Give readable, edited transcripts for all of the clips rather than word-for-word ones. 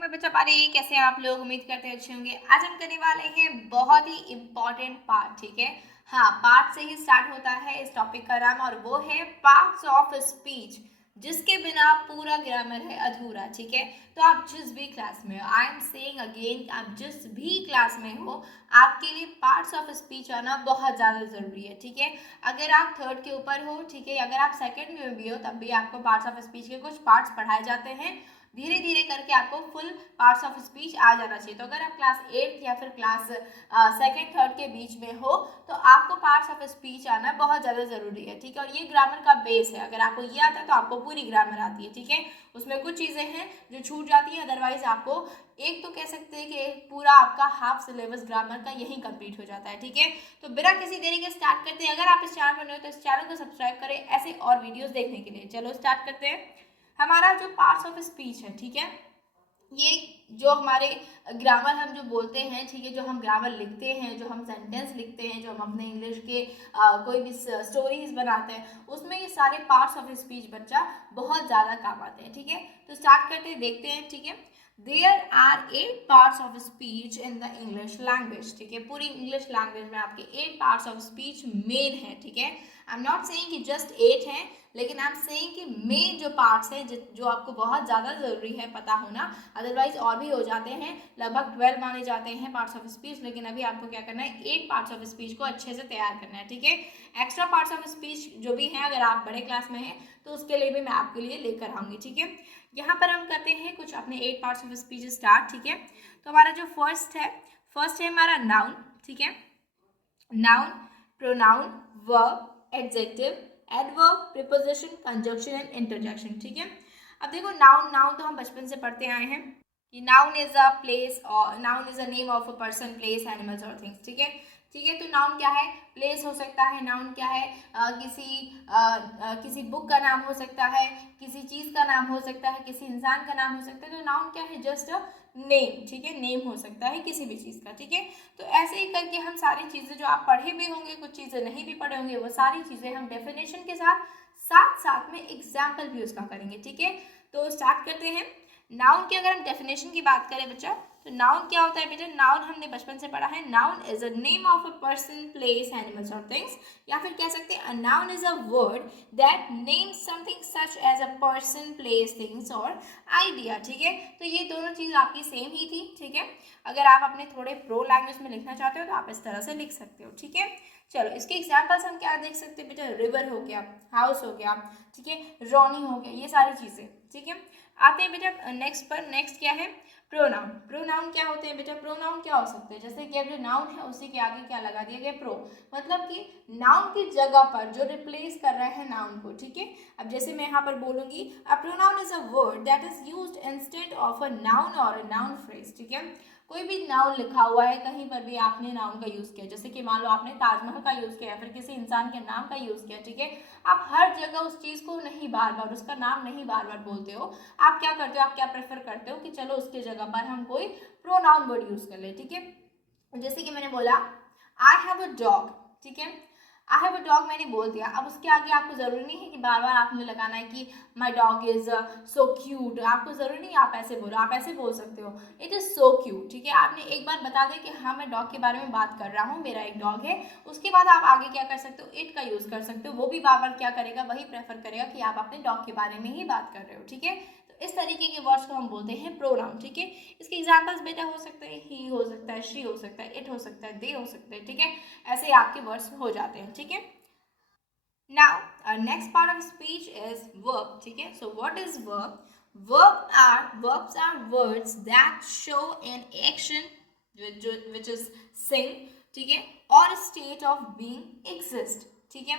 मैं बच्चा पा रही कैसे हैं आप लोग। उम्मीद करते हैं अच्छे होंगे। आज हम करने वाले हैं बहुत ही इम्पोर्टेंट पार्ट। ठीक है, हाँ, पार्ट से ही स्टार्ट होता है इस टॉपिक का नाम, और वो है पार्ट्स ऑफ स्पीच, जिसके बिना पूरा ग्रामर है अधूरा। ठीक है, तो आप जिस भी क्लास में हो, आई एम सेइंग अगेन, आप जिस भी क्लास में हो, आपके लिए पार्ट्स ऑफ स्पीच आना बहुत ज़्यादा ज़रूरी है। ठीक है, अगर आप थर्ड के ऊपर हो, ठीक है, अगर आप सेकंड में भी हो, तब भी आपको पार्ट्स ऑफ स्पीच के कुछ पार्ट्स पढ़ाए जाते हैं। धीरे धीरे करके आपको फुल पार्ट्स ऑफ स्पीच आ जाना चाहिए। तो अगर आप क्लास 8 या फिर क्लास सेकेंड थर्ड के बीच में हो, तो आपको पार्ट्स ऑफ स्पीच आना बहुत ज़्यादा ज़रूरी है। ठीक है, और ये ग्रामर का बेस है। अगर आपको ये आता है तो आपको पूरी ग्रामर आती है। ठीक है, उसमें कुछ चीज़ें हैं जो छूट जाती हैं, अदरवाइज आपको एक तो कह सकते हैं कि पूरा आपका हाफ सिलेबस ग्रामर का यही कंप्लीट हो जाता है। ठीक है, तो बिना किसी देरी के स्टार्ट करते हैं। अगर आप इस चैनल पर नए हो तो इस चैनल को सब्सक्राइब करें ऐसे और वीडियोस देखने के लिए। चलो स्टार्ट करते हैं। हमारा जो पार्ट्स ऑफ स्पीच है, ठीक है, ये जो हमारे ग्रामर हम जो बोलते हैं, ठीक है, जो हम ग्रामर लिखते हैं, जो हम सेंटेंस लिखते हैं, जो हम अपने इंग्लिश के कोई भी स्टोरीज बनाते हैं, उसमें ये सारे पार्ट्स ऑफ स्पीच बच्चा बहुत ज़्यादा काम आते हैं। ठीक है, तो स्टार्ट करते हैं, देखते हैं। ठीक है, there are 8 parts of speech in the English language. ठीक है, पूरी इंग्लिश लैंग्वेज में आपके 8 पार्ट्स ऑफ स्पीच मेन है। ठीक है, आई एम नॉट सेइंग कि जस्ट 8 हैं, लेकिन आप सेइंग कि मेन जो पार्ट्स हैं जो आपको बहुत ज़्यादा ज़रूरी है पता होना, अदरवाइज और भी हो जाते हैं। लगभग 12 माने जाते हैं पार्ट्स ऑफ स्पीच, लेकिन अभी आपको क्या करना है, 8 पार्ट्स ऑफ स्पीच को अच्छे से तैयार करना है। ठीक है, एक्स्ट्रा पार्ट्स ऑफ स्पीच जो भी हैं, अगर आप बड़े क्लास में हैं तो उसके लिए भी मैं आपके लिए लेकर आऊँगी। ठीक है, यहाँ पर हम करते हैं कुछ अपने 8 पार्ट्स ऑफ स्पीच स्टार्ट। ठीक है, तो हमारा जो फर्स्ट है हमारा नाउन। ठीक है, noun, pronoun, verb, adjective, adverb, preposition, conjunction and interjection. ठीक है, अब देखो नाउन, नाउन तो हम बचपन से पढ़ते आए हैं कि नाउन इज अ प्लेस, और noun is a name of a person, place, animals और थिंग्स। ठीक है, ठीक है, तो नाउन क्या है, प्लेस हो सकता है। नाउन क्या है, किसी बुक का नाम हो सकता है, किसी चीज़ का नाम हो सकता है, किसी इंसान का नाम हो सकता है। तो नाउन क्या है, जस्ट अ नेम। ठीक है, नेम हो सकता है किसी भी चीज़ का। ठीक है, तो ऐसे ही करके हम सारी चीज़ें जो आप पढ़े भी होंगे, कुछ चीज़ें नहीं भी पढ़े होंगे, वो सारी चीज़ें हम डेफिनेशन के साथ साथ साथ में एग्जाम्पल भी उसका करेंगे। ठीक है, तो स्टार्ट करते हैं। नाउन की अगर हम डेफिनेशन की बात करें बच्चा, तो नाउन क्या होता है बेटा, नाउन हमने बचपन से पढ़ा है, noun is a name of a person, place, animals और थिंग्स। या फिर कह सकते हैं noun is a word that names something such as a person, place, things और आइडिया। ठीक है, तो ये दोनों चीज़ आपकी सेम ही थी। ठीक है, अगर आप अपने थोड़े प्रो लैंग्वेज में लिखना चाहते हो तो आप इस तरह से लिख सकते हो। ठीक है, चलो इसके एग्जाम्पल्स हम क्या देख सकते हैं बेटा, रिवर हो गया, हाउस हो गया, ठीक है, रॉनी हो गया, ये सारी चीज़ें। ठीक है, आते हैं बेटा नेक्स्ट पर। नेक्स्ट क्या है, प्रोनाउन। प्रोनाउन क्या होते हैं बेटा, प्रोनाउन क्या हो सकते हैं, जैसे कि अब जो नाउन है उसी के आगे क्या लगा दिया गया, प्रो, मतलब कि नाउन की जगह पर जो रिप्लेस कर रहे हैं नाउन को। ठीक है, अब जैसे मैं यहाँ पर बोलूंगी, a pronoun is a word that is used instead of a noun और अ नाउन फ्रेज। ठीक है, कोई भी नाउन लिखा हुआ है, कहीं पर भी आपने नाउन का यूज किया, जैसे कि मान लो आपने ताजमहल का यूज किया या फिर किसी इंसान के नाम का यूज किया। ठीक है, आप हर जगह उस चीज को नहीं बार बार, उसका नाम नहीं बार बार बोलते हो। आप क्या करते हो, आप क्या प्रेफर करते हो कि चलो उसके जगह पर हम कोई प्रोनाउन वर्ड यूज कर ले। ठीक है, जैसे कि मैंने बोला आई हैव अ डॉग। ठीक है, आई हैव अ डॉग मैंने बोल दिया, अब उसके आगे आपको जरूरी नहीं है कि बार बार आपने लगाना है कि my dog is so cute. आपको जरूरी नहीं आप ऐसे बोलो, आप ऐसे बोल सकते हो इट इज सो क्यूट। ठीक है, आपने एक बार बता दें कि हाँ मैं डॉग के बारे में बात कर रहा हूँ, मेरा एक डॉग है, उसके बाद आप आगे क्या कर सकते हो, इट का यूज कर सकते हो। वो भी बार बार क्या करेगा, वही प्रेफर करेगा कि आप अपने डॉग के बारे में ही बात कर रहे हो। ठीक है, तो इस तरीके के वर्ड्स को हम बोलते हैं प्रोनाउन। ठीक है, इसके एग्जाम्पल्स बेटा हो सकते हैं, ही हो सकता है, शी हो सकता है, इट हो सकता है, दे हो सकते हैं। ठीक है, ऐसे ही आपके वर्ड्स हो जाते हैं। ठीक है, now our next part of speech is verb. ठीक है, so what is verb? Verbs are words that show an action which is sing, ठीक है, और state of being exist। ठीक है,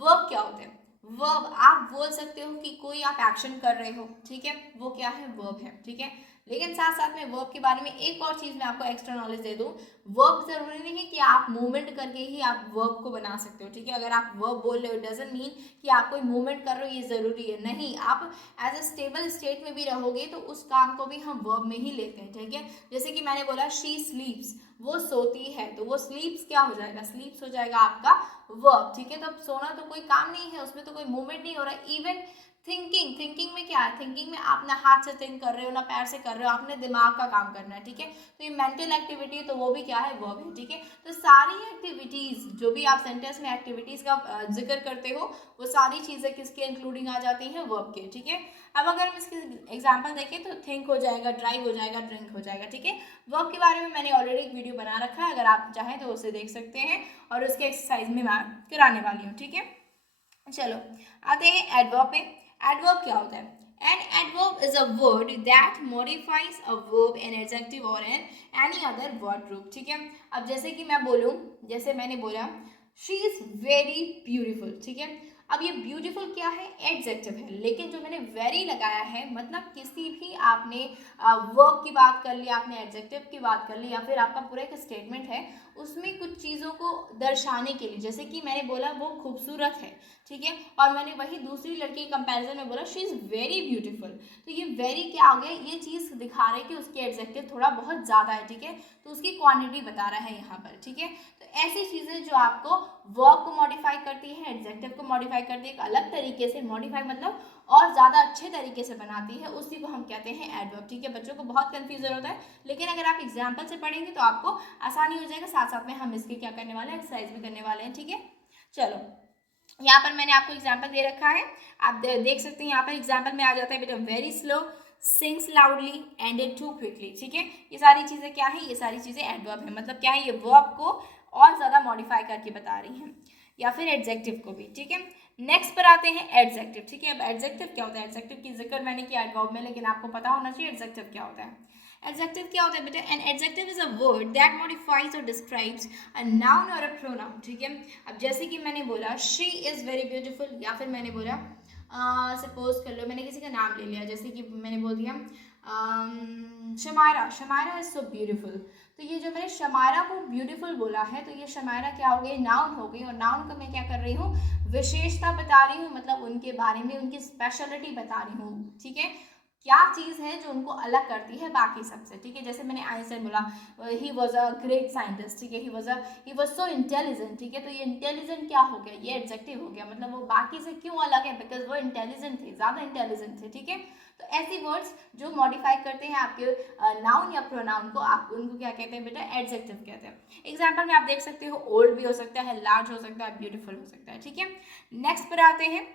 verb क्या होते हैं, वर्ब आप बोल सकते हो कि कोई आप एक्शन कर रहे हो। ठीक है, वो क्या है, वर्ब है। ठीक है, लेकिन साथ साथ में वर्ब के बारे में एक और चीज मैं आपको एक्स्ट्रा नॉलेज दे दूं, वर्ब जरूरी नहीं है कि आप मूवमेंट करके ही आप वर्ब को बना सकते हो। ठीक है, अगर आप वर्ब बोल रहे हो डजंट मीन कि आप कोई मूवमेंट कर रहे हो ये जरूरी है, नहीं, आप एज अ स्टेबल स्टेट में भी रहोगे तो उस काम को भी हम वर्ब में ही लेते हैं। ठीक है, जैसे कि मैंने बोला शी स्लीप्स, वो सोती है, तो वो स्लीप्स क्या हो जाएगा, स्लीप्स हो जाएगा आपका वर्ब। ठीक है, तो अब सोना तो कोई काम नहीं है, उसमें तो कोई मूवमेंट नहीं हो रहा है। इवन थिंकिंग में क्या है, थिंकिंग में आप ना हाथ से थिंक कर रहे हो ना पैर से कर रहे हो, आपने दिमाग का काम करना है, ठीक है। तो ये मेंटल एक्टिविटी है, तो वो भी क्या है, वर्ब है, ठीक है। तो सारी एक्टिविटीज़ जो भी आप सेंटेंस में एक्टिविटीज़ का जिक्र करते हो, वो सारी चीज़ें किसके इंक्लूडिंग आ जाती हैं, वर्ब के, ठीक है। अब अगर हम इसके एग्जाम्पल देखें तो थिंक हो जाएगा, ड्राइव हो जाएगा, ड्रिंक हो जाएगा, ठीक है। वर्ब के बारे में मैंने ऑलरेडी एक वीडियो बना रखा है, अगर आप चाहें तो उसे देख सकते हैं, और उसके एक्सरसाइज में मैं कराने वाली हूँ, ठीक है। चलो आते हैं एडवर्ब पे। एडवर्ब क्या होता है? An adverb is a word that modifies a verb, an adjective or an any other word group, ठीक है। अब जैसे कि मैं बोलूँ, जैसे मैंने बोला शी इज वेरी ब्यूटीफुल, ठीक है। अब ये ब्यूटीफुल क्या है, एडजेक्टिव है, लेकिन जो मैंने वेरी लगाया है मतलब किसी भी आपने वर्ब की बात कर ली, आपने एडजेक्टिव की बात कर ली, या फिर आपका पूरा एक स्टेटमेंट है उसमें कुछ चीज़ों को दर्शाने के लिए, जैसे कि मैंने बोला वो खूबसूरत है, ठीक है, और मैंने वही दूसरी लड़की के कंपैरिजन में बोला शी इज़ वेरी ब्यूटीफुल, तो ये वेरी क्या हो गया, ये चीज़ दिखा रहा है कि उसकी एडजेक्टिव थोड़ा बहुत ज़्यादा है, ठीक है, तो उसकी क्वांटिटी बता रहा है यहाँ पर, ठीक है। तो ऐसी चीज़ें जो आपको वर्ब को मॉडिफाई करती है, एडजेक्टिव को मॉडिफाई करती है, एक अलग तरीके से मॉडिफाई मतलब और ज़्यादा अच्छे तरीके से बनाती है, उसी को हम कहते हैं एडवर्ब, ठीक है। बच्चों को बहुत कन्फ्यूजन होता है, लेकिन अगर आप एग्जाम्पल से पढ़ेंगे तो आपको आसानी हो जाएगा, साथ साथ में हम इसके क्या करने वाले हैं, एक्सरसाइज भी करने वाले हैं, ठीक है। चलो यहाँ पर मैंने आपको एग्जाम्पल दे रखा है, आप देख सकते हैं यहाँ पर एग्जाम्पल में आ जाता है बेटा very slow, sings loudly, ended too quickly, ठीक है। ये सारी चीज़ें क्या है, ये सारी चीज़ें एडवर्ब है, मतलब क्या है, ये वर्ब को और ज़्यादा मॉडिफाई करके बता रही हैं, या फिर एडजेक्टिव को भी, ठीक है। नेक्स्ट पर आते हैं एडजेक्टिव, ठीक है। अब एडजेक्टिव क्या होता है, एडजेक्टिव की जिक्र मैंने किया एडवर्ब में, लेकिन आपको पता होना चाहिए एडजेक्टिव क्या होता है। एडजेक्टिव क्या होता है बेटा, an adjective is a word that modifies और डिस्क्राइब्स अ नाउन और अ प्रोनाउन, ठीक है। अब जैसे कि मैंने बोला शी इज़ वेरी ब्यूटीफुल, या फिर मैंने बोला सपोज कर लो मैंने किसी का नाम ले लिया, जैसे कि मैंने बोल दिया शमायरा, शमायरा इज सो ब्यूटीफुल, तो ये जो मैंने शमायरा को ब्यूटीफुल बोला है, तो ये शमायरा क्या हो गई, नाउन हो गई, और नाउन को मैं क्या कर रही हूँ, विशेषता बता रही हूँ, मतलब उनके बारे में उनकी स्पेशलिटी बता रही हूँ, ठीक है, क्या चीज़ है जो उनको अलग करती है बाकी सबसे, ठीक है। जैसे मैंने आइंस्टाइन बोला he was a great scientist, ठीक है, ही वॉज सो इंटेलिजेंट, ठीक है, तो ये इंटेलिजेंट क्या हो गया, ये एडजेक्टिव हो गया, मतलब वो बाकी से क्यों अलग है, बिकॉज वो इंटेलिजेंट थे, ज़्यादा इंटेलिजेंट थे, ठीक है। तो ऐसी वर्ड्स जो मॉडिफाई करते हैं आपके नाउन या प्रोनाउन को, आप उनको क्या कहते हैं बेटा, एडजेक्टिव कहते हैं। एग्जाम्पल में आप देख सकते हो ओल्ड भी हो सकता है, लार्ज हो सकता है, ब्यूटीफुल हो सकता है, ठीक है। नेक्स्ट पर आते हैं,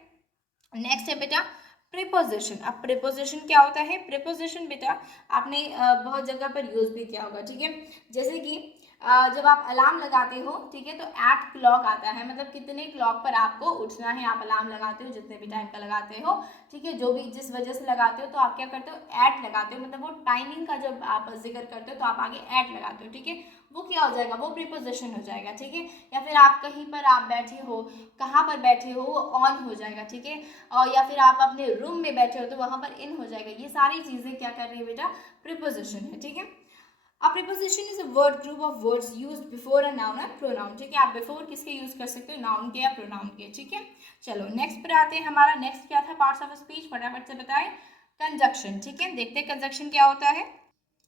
नेक्स्ट है बेटा प्रीपोजिशन। अब प्रीपोजिशन क्या होता है, प्रीपोजिशन बेटा आपने बहुत जगह पर यूज भी किया होगा, ठीक है। जैसे कि जब आप अलार्म लगाते हो, ठीक है, तो एट क्लॉक आता है, मतलब कितने क्लॉक पर आपको उठना है, आप अलार्म लगाते हो जितने भी टाइम का लगाते हो, ठीक है, जो भी जिस वजह से लगाते हो, तो आप क्या करते हो, एट लगाते हो, मतलब वो टाइमिंग का जब आप जिक्र करते हो तो आप आगे एट लगाते हो, ठीक है, वो क्या हो जाएगा, वो प्रीपोजिशन हो जाएगा, ठीक है। या फिर आप कहीं पर आप बैठे हो, कहाँ पर बैठे हो, वो ऑन हो जाएगा, ठीक है, और या फिर आप अपने रूम में बैठे हो तो वहाँ पर इन हो जाएगा, ये सारी चीज़ें क्या कर रही है बेटा, प्रीपोजिशन है, ठीक है। A preposition is a word group of words used before a noun and pronoun, ठीक है, आप बिफोर किसके यूज कर सकते हो, नाउन के या प्रोनाउन के, ठीक है। चलो नेक्स्ट पर आते हैं, हमारा नेक्स्ट क्या था पार्ट्स ऑफ स्पीच, फटाफट से बताएं, कंजक्शन, ठीक है, देखते हैं कंजक्शन क्या होता है।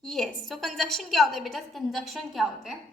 यस, तो कंजक्शन क्या होता है बेटा, कंजक्शन क्या होता है,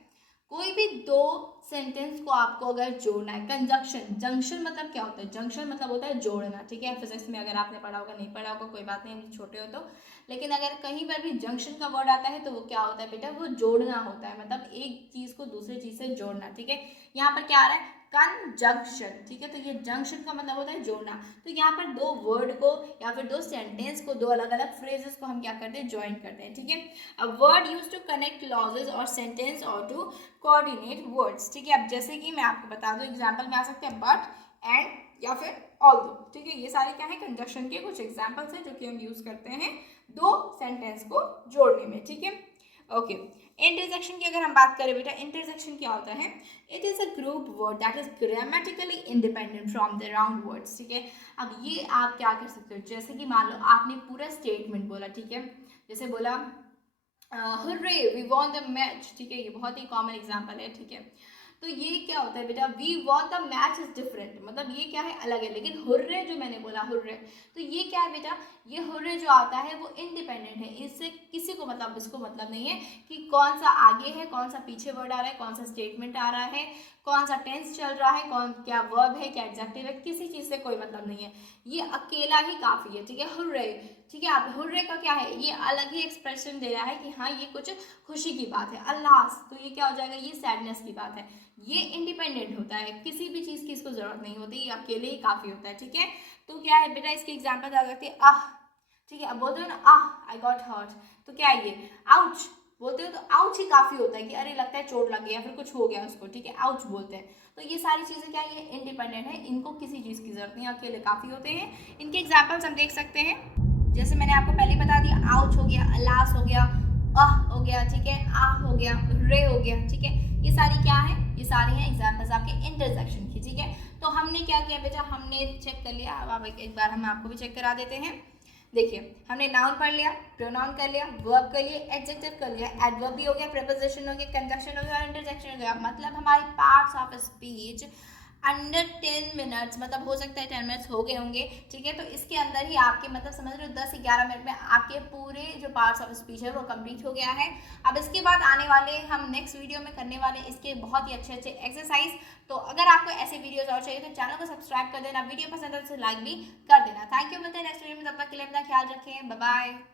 कोई भी दो सेंटेंस को आपको अगर जोड़ना है, कंजक्शन, जंक्शन मतलब क्या होता है, जंक्शन मतलब होता है जोड़ना, ठीक है। फिजिक्स में अगर आपने पढ़ा होगा, नहीं पढ़ा होगा कोई बात नहीं, अभी छोटे हो तो, लेकिन अगर कहीं पर भी जंक्शन का वर्ड आता है तो वो क्या होता है बेटा, वो जोड़ना होता है, मतलब एक चीज को दूसरी चीज से जोड़ना, ठीक है। यहाँ पर क्या आ रहा है, कंजंक्शन, ठीक है, तो ये जंक्शन का मतलब होता है जोड़ना, तो यहाँ पर दो वर्ड को या फिर दो सेंटेंस को, दो अलग अलग फ्रेजेस को हम क्या करते हैं, ज्वाइन करते हैं, ठीक है। A word use to connect clauses और सेंटेंस और टू कोऑर्डिनेट वर्ड्स, ठीक है। अब जैसे कि मैं आपको बता दूं, एग्जांपल में आ सकते हैं बट, एंड या फिर ऑल्दो, ठीक है, ये सारे क्या है, कंजक्शन के कुछ एग्जांपल्स हैं जो कि हम यूज करते हैं दो सेंटेंस को जोड़ने में, ठीक है। ओके, इंटरजेक्शन की अगर हम बात करें बेटा, इंटरजेक्शन क्या होता है, it is a group word that is grammatically independent from the round words, ठीक है। अब ये आप क्या कर सकते हो, जैसे कि मान लो आपने पूरा स्टेटमेंट बोला, ठीक है, जैसे बोला hurray we won the match, ठीक है, ये बहुत ही कॉमन एग्जांपल है, ठीक है। तो ये क्या होता है बेटा, we won the match is different, मतलब ये क्या है, अलग है, लेकिन हुर्रे जो मैंने बोला हुर्रे, तो ये क्या है बेटा, ये हुर्रे जो आता है वो इंडिपेंडेंट है, इससे किसी को मतलब इसको मतलब नहीं है कि कौन सा आगे है, कौन सा पीछे वर्ड आ रहा है, कौन सा स्टेटमेंट आ रहा है, कौन सा टेंस चल रहा है, कौन क्या वर्ब है, क्या एडजेक्टिव है, किसी चीज़ से कोई मतलब नहीं है, ये अकेला ही काफ़ी है, ठीक है। हुर्रे, ठीक है। आप हुर्रे का क्या है, ये अलग ही एक्सप्रेशन दे रहा है कि हाँ ये कुछ खुशी की बात है। अल्लास, तो ये क्या हो जाएगा, ये सैडनेस की बात है। ये इंडिपेंडेंट होता है, किसी भी चीज़ की इसको ज़रूरत नहीं होती, ये अकेले ही काफ़ी होता है, ठीक है। तो क्या है बेटा, इसके एग्जाम्पल आ सकते हैं आह, ठीक है। अब बोलते हो ना आह आई गॉट हर्ट, तो क्या है ये आउच बोलते हो, तो आउच ही काफ़ी होता है कि अरे लगता है चोट लग गई या फिर कुछ हो गया उसको, ठीक है, आउच बोलते हैं। तो ये सारी चीज़ें क्या है, ये इंडिपेंडेंट है, इनको किसी चीज़ की जरूरत नहीं, अकेले काफ़ी होते हैं। इनके एग्जाम्पल्स हम देख सकते हैं, जैसे मैंने आपको पहले बता दिया, आउच हो गया, अलास हो गया, हो गया, ठीक है, आह हो गया, रे हो गया, ठीक है। ये सारी क्या है, ये सारी हैं एग्जाम्पल्स आपके इंटरजेक्शन की, ठीक है। तो हमने क्या किया बेटा, हमने चेक कर लिया, अब एक बार हम आपको भी चेक करा देते हैं। देखिए हमने नाउन पढ़ लिया, प्रोनाउन कर लिया, वर्ब कर लिया, एडजेक्टिव कर लिया, एडवर्ब भी हो गया, प्रीपोजिशन हो गया, कंजंक्शन हो गया और इंटरजेक्शन हो गया। मतलब हमारी parts of speech under 10 minutes, मतलब हो सकता है 10 मिनट्स हो गए होंगे, ठीक है। तो इसके अंदर ही आपके मतलब समझ लो 10-11 मिनट में आपके पूरे जो पार्ट्स ऑफ स्पीच है वो कंप्लीट हो गया है। अब इसके बाद आने वाले हम नेक्स्ट वीडियो में करने वाले इसके बहुत ही अच्छे अच्छे एक्सरसाइज। तो अगर आपको ऐसे वीडियोस और चाहिए तो चैनल को सब्सक्राइब कर देना, वीडियो पसंद है तो लाइक भी कर देना। थैंक यू, मिलते हैं नेक्स्ट वीडियो में, तब तक के लिए अपना ख्याल रखें, बाय बाय।